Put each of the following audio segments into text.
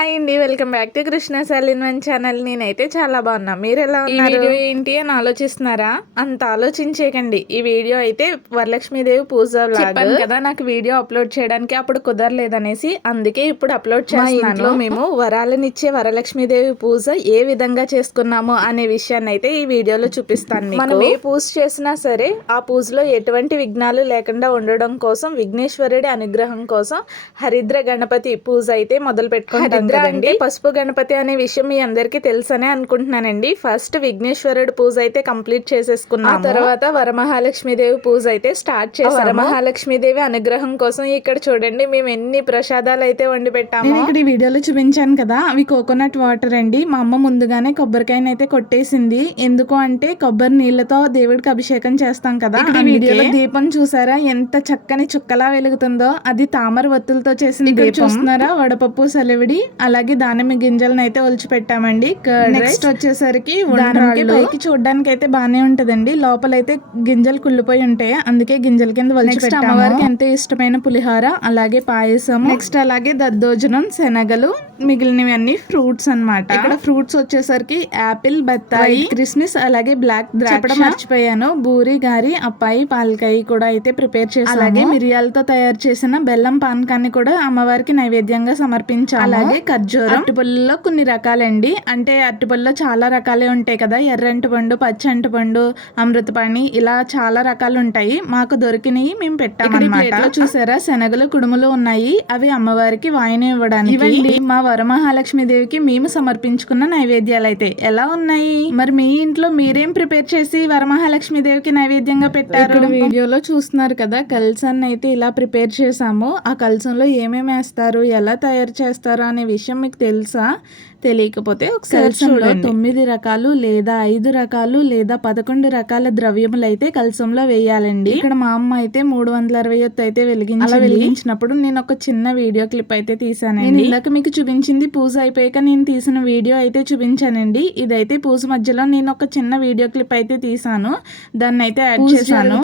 Hi అండి welcome back to Krishna సలిన్ one channel. నేనైతే చాలా బాగున్నా. మీరు ఎలా ఉన్నారు? వీడియో ఏంటి అని ఆలోచిస్తున్నారా? అంత ఆలోచించేకండి ఈ వీడియో అయితే వరలక్ష్మీదేవి పూజ చెప్పాను కదా నాకు వీడియో అప్లోడ్ చేయడానికి అప్పుడు కుదరలేదనేసి అందుకే ఇప్పుడు అప్లోడ్ చేస్తున్నాను. మేము వరాలనిచ్చే వరలక్ష్మీదేవి పూజ ఏ విధంగా చేసుకున్నాము అనే విషయాన్ని అయితే ఈ వీడియోలో చూపిస్తాను. మనం ఏ పూజ చేసినా సరే ఆ పూజలో ఎటువంటి విఘ్నాలు లేకుండా ఉండడం కోసం విఘ్నేశ్వరుడి అనుగ్రహం కోసం హరిద్ర గణపతి పూజ అయితే మొదలు పెట్టుకుంటాం కదండి పసుపు గణపతి అనే విషయం మీ అందరికీ తెలుసనే అనుకుంటున్నానండి. ఫస్ట్ విఘ్నేశ్వరుడు పూజ అయితే కంప్లీట్ చేసేసుకున్నాం తర్వాత వరమహాలక్ష్మీదేవి పూజ అయితే స్టార్ట్ చేసాం వరమహాలక్ష్మీదేవి అనుగ్రహం కోసం ఇక్కడ చూడండి మేము ఎన్ని ప్రసాదాలు అయితే వండి పెట్టాము. ఇక్కడ ఈ వీడియోలో చూపించాను కదా అవి కోకోనట్ వాటర్ అండి. మా అమ్మ ముందుగానే కొబ్బరికాయని అయితే కొట్టేసింది. ఎందుకు అంటే కొబ్బరి నీళ్ళతో దేవుడికి అభిషేకం చేస్తాం కదా. వీడియోలో దీపం చూసారా? ఎంత చక్కని చుక్కలా వెలుగుతుందో. అది తామర వత్తులతో చేసిన దీపం. చూస్తున్నారా? వడపప్పు సలివిడి అలాగే దానిమ్మ గింజలను అయితే ఒలిచి పెట్టామండి నెక్స్ట్ వచ్చేసరికి పైకి చూడడానికి అయితే బానే ఉంటదండి. లోపల అయితే గింజలు కుళ్ళిపోయి ఉంటాయి. అందుకే గింజల కింద ఒలిచి పెట్టాము అమ్మవారికి ఎంతో ఇష్టమైన పులిహోర? అలాగే పాయసం. నెక్స్ట్ అలాగే దద్దోజనం శనగలు. మిగిలినవి అన్ని ఫ్రూట్స్ అన్నమాట. ఇక్కడ ఫ్రూట్స్ వచ్చేసరికి యాపిల్ బత్తాయి క్రిస్మిస్ అలాగే బ్లాక్ ద్రాక్ష. మర్చిపోయాను. బూరి గారి అప్పాయి పాలకాయ కూడా అయితే ప్రిపేర్ చేసాను అలాగే మిరియాలతో తయారు చేసిన బెల్లం పానకాన్ని కూడా అమ్మవారికి నైవేద్యంగా సమర్పించాలి అలాగే ఖర్జూరం. అరటిపళ్ళలో కొన్ని రకాలండి. అంటే అరటిపళ్ళలో చాలా రకాలే ఉంటాయి కదా. ఎర్రంటి పండు పచ్చి పండు అమృతపాణి ఇలా చాలా రకాలు ఉంటాయి. మాకు దొరికినవి మేము పెట్టామన్నమాట. చూసారా? శనగలు కుడుములు ఉన్నాయి. అవి అమ్మవారికి వాయిన ఇవ్వడానికి. ఇవ్వండి. మా వరమహాలక్ష్మిదేవికి మేము సమర్పించుకున్న నైవేద్యాలు అయితే ఎలా ఉన్నాయి? మరి మీ ఇంట్లో మీరేం ప్రిపేర్ చేసి వరమహాలక్ష్మిదేవికి నైవేద్యంగా పెట్టారు? వీడియోలో చూస్తున్నారు కదా కల్సాన్ని అయితే ఇలా ప్రిపేర్ చేసాము ఆ కల్సంలో ఏమేమి వేస్తారు ఎలా తయారు చేస్తారు అనే విషయం మీకు తెలుసా? తెలియకపోతే ఒకసారి చూడండి. తొమ్మిది రకాలు లేదా ఐదు రకాలు లేదా పదకొండు రకాల ద్రవ్యములు అయితే కలసంలో వేయాలండి. ఇక్కడ మా అమ్మ అయితే మూడు వందల అరవై ఒత్తు అయితే వెలిగించి అలా వెలిగించినప్పుడు నేను ఒక చిన్న వీడియో క్లిప్ అయితే తీసానండి ఇందాక మీకు చూపించింది పూజ అయిపోయాక నేను తీసిన వీడియో అయితే చూపించానండి. ఇదైతే పూజ మధ్యలో నేను ఒక చిన్న వీడియో క్లిప్ అయితే తీసాను దాన్ని అయితే యాడ్ చేశాను.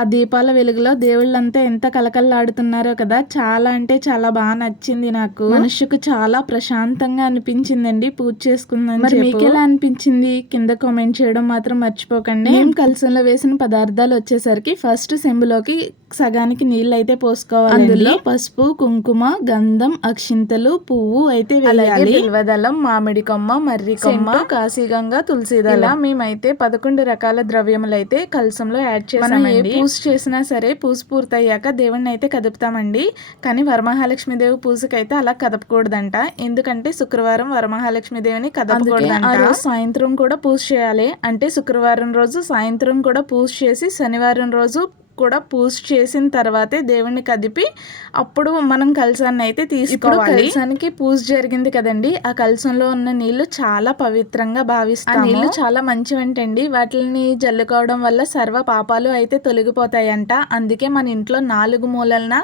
ఆ దీపాల వెలుగులో దేవుళ్ళంతా ఎంత కలకల్లాడుతున్నారో కదా చాలా అంటే చాలా బాగా నచ్చింది నాకు. మనుషుకు చాలా ప్రశాంతంగా అనిపించింది. అనిపించిందండి. పూజ చేసుకుందని మరి మీకు ఎలా అనిపించింది? కింద కామెంట్ చేయడం మాత్రం మర్చిపోకండి. మేము కలసంలో వేసిన పదార్థాలు వచ్చేసరికి ఫస్ట్ సెంబులోకి సగానికి నీళ్ళు అయితే పోసుకోవాలి అందులో పసుపు కుంకుమ గంధం అక్షింతలు పువ్వు అయితే వేయాలి. బిల్వదళం మామిడి కొమ్మ మర్రి కొమ్మ కాశీగంగా తులసిదళ మేమైతే పదకొండు రకాల ద్రవ్యములు అయితే కలసంలో యాడ్ చేసామండి. పూజ చేసినా సరే పూజ పూర్తయ్యాక దేవుణ్ణి అయితే కదుపుతామండి. కానీ వరమహాలక్ష్మి దేవి పూజకి అయితే అలా కదపకూడదంట. ఎందుకంటే శుక్రవారం వరమహాలక్ష్మి దేవిని కదపకూడదంట. సాయంత్రం కూడా పూజ చేయాలి. అంటే శుక్రవారం రోజు సాయంత్రం కూడా పూజ చేసి శనివారం రోజు కూడా పూజ చేసిన తర్వాతే దేవుణ్ణి కదిపి అప్పుడు మనం కలసాన్ని అయితే తీసుకోవాలి. కలసానికి పూజ జరిగింది కదండి. ఆ కలసంలో ఉన్న నీళ్ళు చాలా పవిత్రంగా భావిస్తాం నీళ్ళు చాలా మంచివంటండి. వాటిని జల్లుకోవడం వల్ల సర్వ పాపాలు అయితే తొలగిపోతాయంట. అందుకే మన ఇంట్లో నాలుగు మూలలన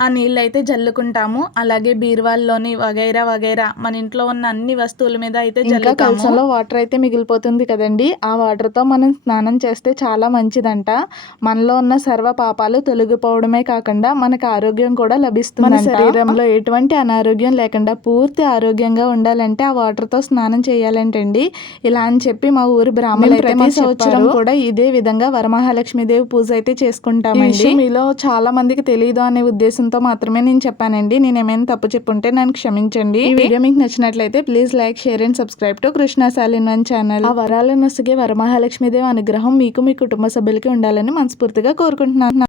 ఆ నీళ్ళు అయితే జల్లుకుంటాము. అలాగే బీరువాల్లోని వగైరా వగైరా మన ఇంట్లో ఉన్న అన్ని వస్తువుల మీద అయితే కలసంలో వాటర్ అయితే మిగిలిపోతుంది కదండి. ఆ వాటర్తో మనం స్నానం చేస్తే చాలా మంచిదంట. మనలో ఉన్న సర్వ సర్వ పాపాలు తొలగిపోవడమే కాకుండా మనకు ఆరోగ్యం కూడా లభిస్తుంది మన శరీరంలో ఎటువంటి అనారోగ్యం లేకుండా పూర్తి ఆరోగ్యంగా ఉండాలంటే ఆ వాటర్తో స్నానం చేయాలంటండి. ఇలా అని చెప్పి మా ఊరు బ్రాహ్మణులు సంవత్సరం కూడా ఇదే విధంగా వరమహాలక్ష్మి దేవి పూజ అయితే చేసుకుంటామండి. మీలో చాలా మందికి తెలియదు అనే ఉద్దేశంతో మాత్రమే నేను చెప్పానండి. నేను ఏమైనా తప్పు చెప్పుంటే నన్ను క్షమించండి. ఈ వీడియో మీకు నచ్చినట్లయితే please like share and subscribe to Krishna సాలిన్ one channel. ఆ వరాలను నొసగే వరమహాలక్ష్మి దేవి అనుగ్రహం మీకు మీ కుటుంబ సభ్యులకి ఉండాలని మనస్ఫూర్తిగా కోరుకుంటున్నాను. na